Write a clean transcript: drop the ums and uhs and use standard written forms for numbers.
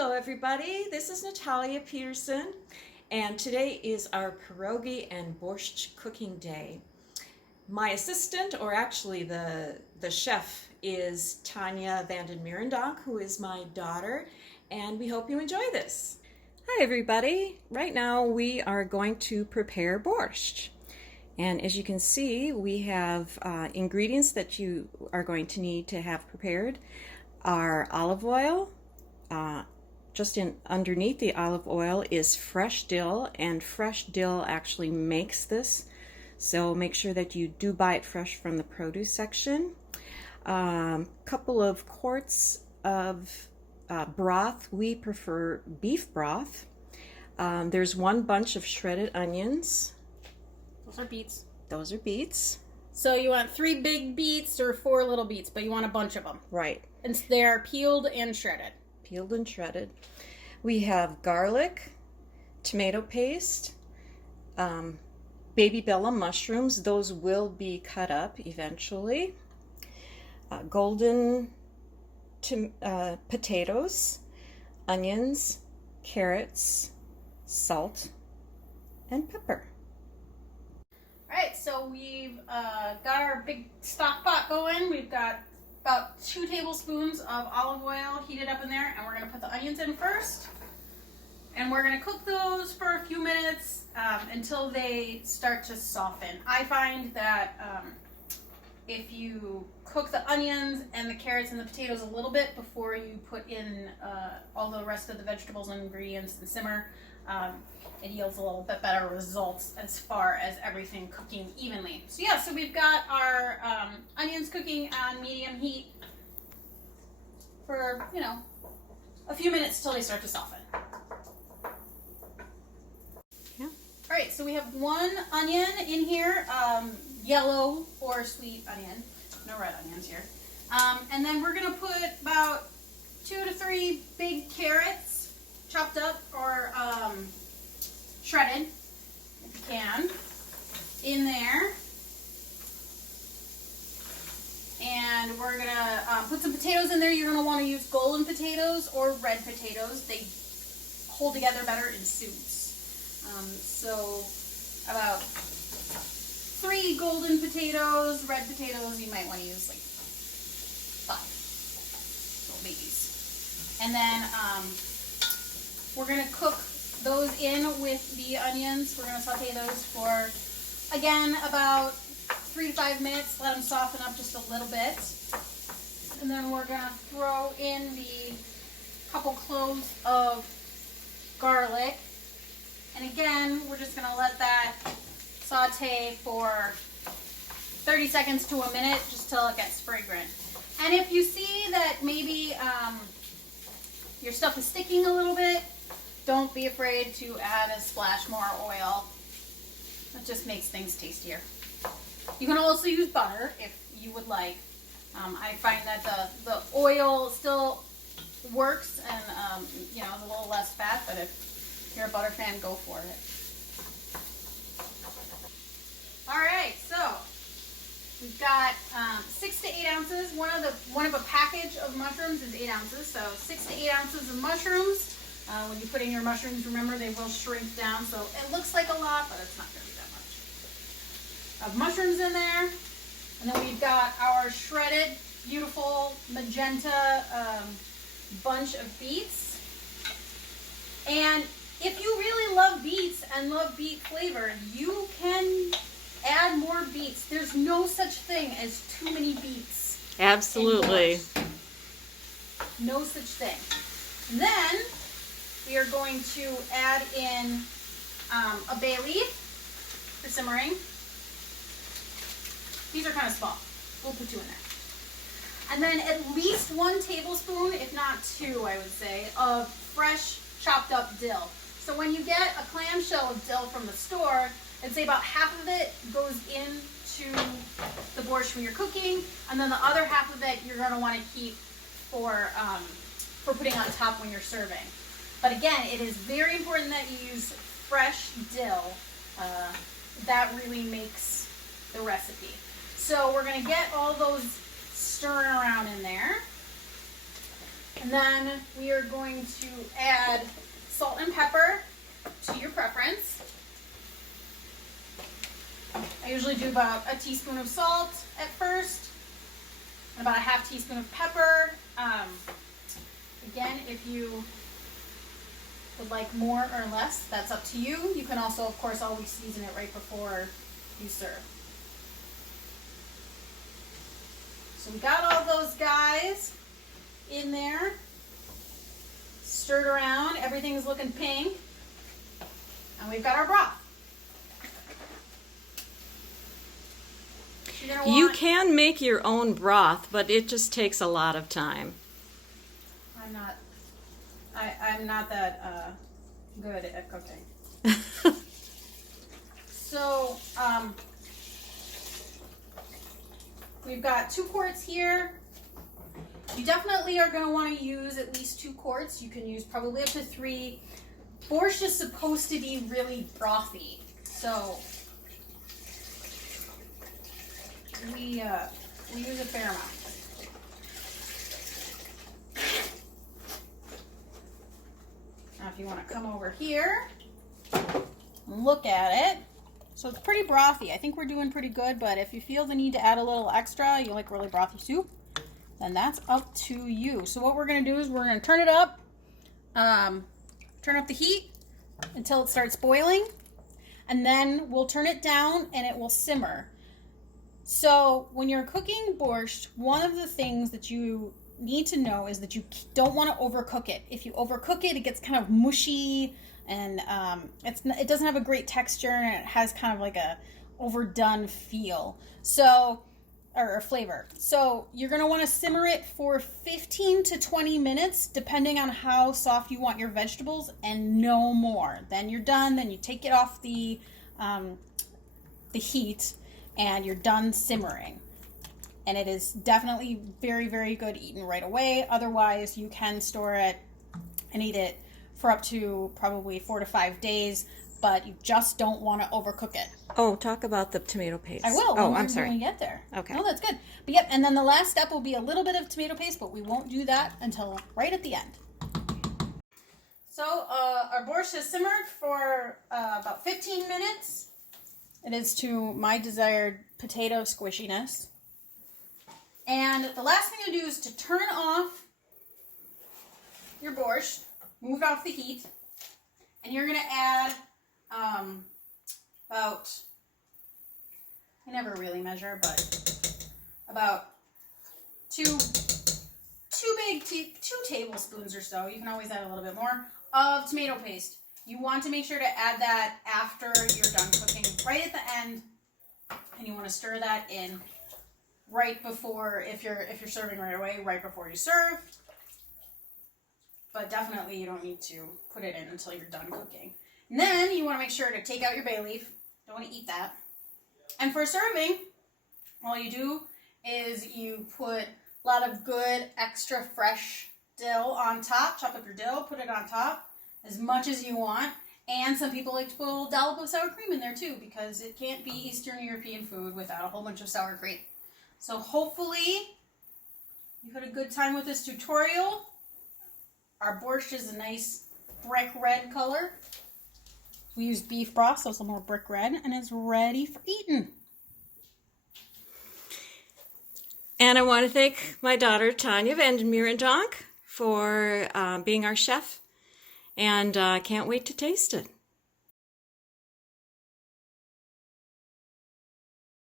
Hello everybody, this is Natalia Peterson, and today is our pierogi and borscht cooking day. My assistant, or actually the chef, is Tanya van den Mierendonk, who is my daughter, and we hope you enjoy this. Hi everybody, right now we are going to prepare borscht. And as you can see, we have ingredients that you are going to need to have prepared. Our olive oil, underneath the olive oil is fresh dill, and fresh dill actually makes this, so make sure that you do buy it fresh from the produce section. Couple of quarts of broth. We prefer beef broth. There's one bunch of shredded onions. Those are beets. Those are beets. So you want 3 big beets or 4 little beets, but you want a bunch of them. Right. And they're peeled and shredded. Peeled and shredded. We have garlic, tomato paste, baby bella mushrooms. Those will be cut up eventually. Golden potatoes, onions, carrots, salt, and pepper. Alright, so we've got our big stock pot going. We've got about 2 tablespoons of olive oil heated up in there, and we're going to put the onions in first. And we're going to cook those for a few minutes until they start to soften. I find that if you cook the onions and the carrots and the potatoes a little bit before you put in all the rest of the vegetables and ingredients and simmer, it yields a little bit better results as far as everything cooking evenly. So yeah, so we've got our onions cooking on medium heat for, a few minutes till they start to soften. Yeah. All right, so we have 1 onion in here, yellow or sweet onion, no red onions here. And then we're gonna put about 2 to 3 big carrots, chopped up or shredded, if you can, in there. And we're gonna put some potatoes in there. You're gonna want to use golden potatoes or red potatoes. They hold together better in soups. So about 3 golden potatoes, red potatoes, you might want to use like 5 little babies. And then we're gonna cook those in with the onions. We're going to saute those for, again, about 3 to 5 minutes. Let them soften up just a little bit. And then we're going to throw in the couple cloves of garlic. And again, we're just going to let that saute for 30 seconds to a minute, just till it gets fragrant. And if you see that maybe your stuff is sticking a little bit, don't be afraid to add a splash more oil. That just makes things tastier. You can also use butter if you would like. I find that the oil still works and is a little less fat, but if you're a butter fan, go for it. All right, so we've got 6 to 8 ounces. One of a package of mushrooms is 8 ounces, so 6 to 8 ounces of mushrooms. When you put in your mushrooms, remember they will shrink down, so it looks like a lot, but it's not going to be that much. Mushrooms in there, and then we've got our shredded, beautiful magenta bunch of beets. And if you really love beets and love beet flavor, you can add more beets. There's no such thing as too many beets. Absolutely. No such thing. And then we are going to add in a bay leaf for simmering. These are kind of small. We'll put 2 in there. And then at least 1 tablespoon, if not 2, I would say, of fresh chopped up dill. So when you get a clamshell of dill from the store, I'd say about half of it goes into the borscht when you're cooking, and then the other half of it you're going to want to keep for putting on top when you're serving. But again, it is very important that you use fresh dill. That really makes the recipe. So we're going to get all those stirring around in there. And And then we are going to add salt and pepper to your preference. I usually do about a teaspoon of salt at first, and about a half teaspoon of pepper. Again, if you would like more or less, that's up to you. You can also, of course, always season it right before you serve. So we got all those guys in there, stirred around, everything's looking pink, and we've got our broth. You can make your own broth, but it just takes a lot of time. I'm not that good at cooking. So, we've got 2 quarts here. You definitely are going to want to use at least 2 quarts. You can use probably up to 3. Borscht is supposed to be really brothy, so we use a fair amount. Now, if you want to come over here and look at it, so it's pretty brothy. I think we're doing pretty good, but if you feel the need to add a little extra, you like really brothy soup, then that's up to you. So what we're going to do is we're going to turn it up, turn up the heat until it starts boiling, and then we'll turn it down and it will simmer. So when you're cooking borscht, one of the things that you need to know is that you don't want to overcook it. If you overcook it, it gets kind of mushy, and it doesn't have a great texture, and it has kind of like a overdone feel. So, or flavor. So you're going to want to simmer it for 15 to 20 minutes, depending on how soft you want your vegetables, and no more. Then you're done. Then you take it off the heat, and you're done simmering. And it is definitely very, very good eaten right away. Otherwise, you can store it and eat it for up to probably 4 to 5 days, but you just don't want to overcook it. Oh, talk about the tomato paste. I will. Oh, I'm sorry. When we get there. Okay. No, that's good. But yep, and then the last step will be a little bit of tomato paste, but we won't do that until right at the end. So our borscht has simmered for about 15 minutes. It is to my desired potato squishiness. And the last thing to do is to turn off your borscht, move off the heat, and you're going to add about, I never really measure, but about two tablespoons or so, you can always add a little bit more, of tomato paste. You want to make sure to add that after you're done cooking, right at the end, and you want to stir that in right before, if you're serving right away, right before you serve. But definitely you don't need to put it in until you're done cooking. And then you want to make sure to take out your bay leaf. Don't want to eat that. And for serving, all you do is you put a lot of good extra fresh dill on top. Chop up your dill, put it on top as much as you want. And some people like to put a little dollop of sour cream in there too, because it can't be Eastern European food without a whole bunch of sour cream. So hopefully you've had a good time with this tutorial. Our borscht is a nice brick red color. We used beef broth, so it's a more brick red, and it's ready for eating. And I want to thank my daughter Tanya and Mirandonk for being our chef, and can't wait to taste it.